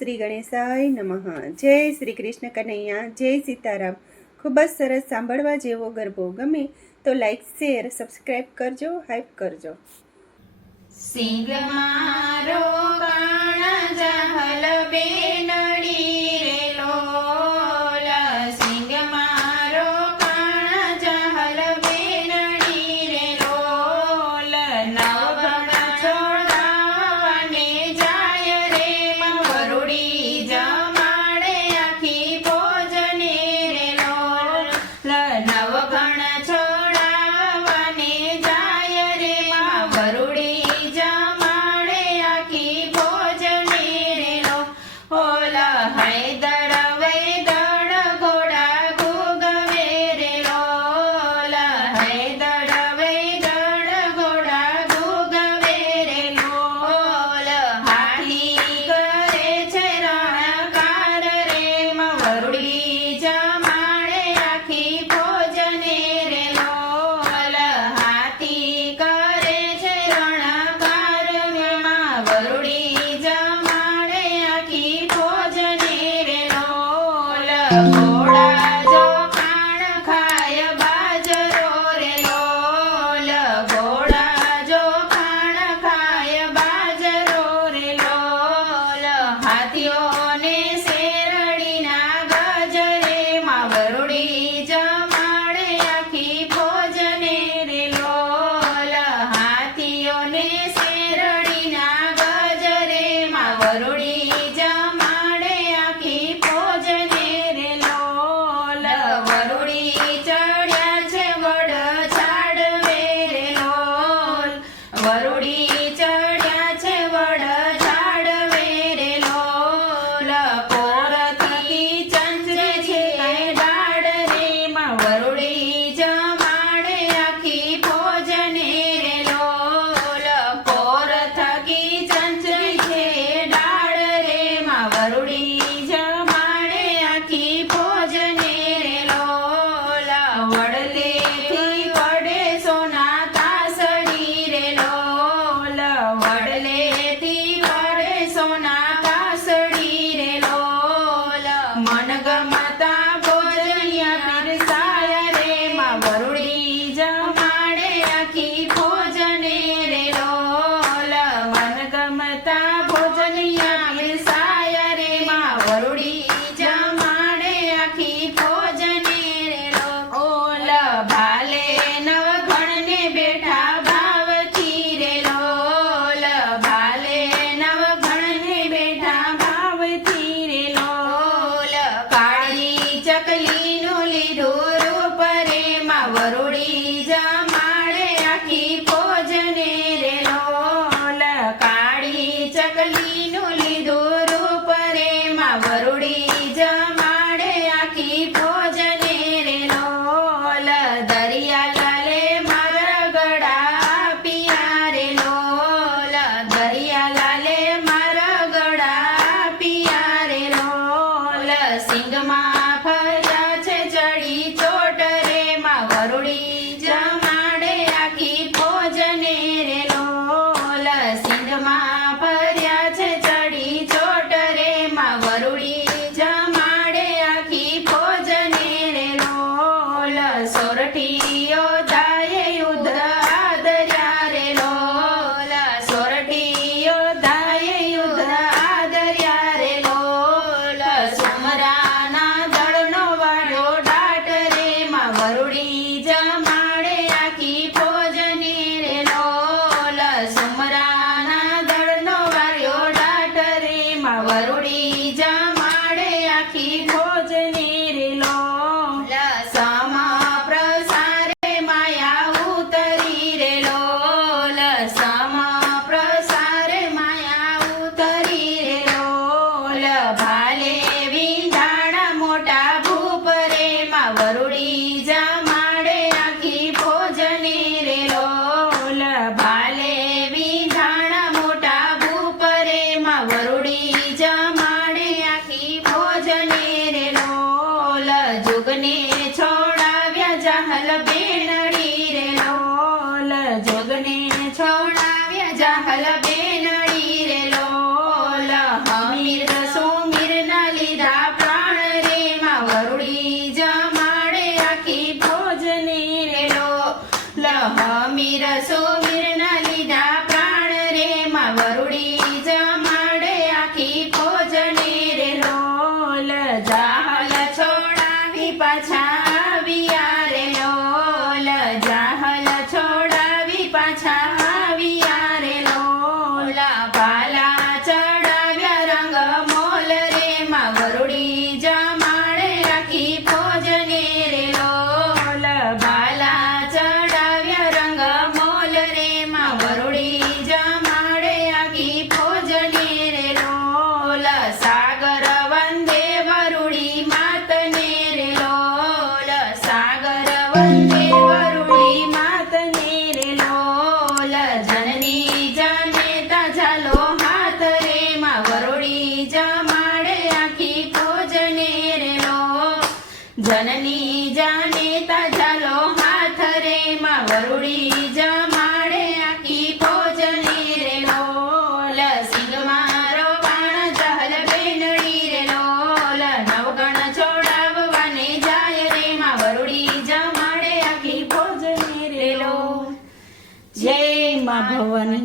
શ્રી ગણેશાય નમઃ। જય શ્રી કૃષ્ણ કનૈયા, જય સીતારામ। ખૂબ જ સરસ સાંભળવા જેવો ગરબો ગમે તો લાઈક, શેર, સબસ્ક્રાઈબ કરજો, હાઈપ કરજો। સિંગ મારો કાણજા હલ બેનડી રે લોલ, સિંગ મારો કાણજા હલ બેનડી રે લોલ, નવગણ છોડાવને જાય રે વરુડી જમાડે આખી ભોજને રે લોલ, નવગણ છોડાવને જાય રે વરુડી જમાડે આખી ભોજને રે લો, ઓલા સમીર સુમીરના લીધા પ્રાણ રે માં વરુડી જમાડે આખી ફોજને રે લોલ જાહલ છોડાવી પાછા આવ્યા રે લોલ જાહલ છોડાવી પાછા આવ્યા રે લોલ ભાલા ચડાવ્યા રંગ મોલ રે માં વરુડી જમાડે આખી ફોજને રે લોલ ભાલા ચડાવ્યા રંગ મોલ રે માં વરુડી જમાડે આખી ફોજને રે લોલ સાગર વંદે વરુડી માતને રે લોલ સાગર વંદે વરુડી માતને રે લોલ જનની જનેતા ઝાલો હાથ રે માં વરુડી જમાડે આખી ફોજને રે લોલ જનની જનેતા ઝાલો હાથ રે માં વરુડી જમાડે આખી ફોજને રે લોલ સિંગ મારો બાણ જહલ બેનડી રે લોલ નવગણ છોડાવવાને જાય રે માં વરુડી જમાડે આખી ફોજને રે લોલ જય માં ભવાની.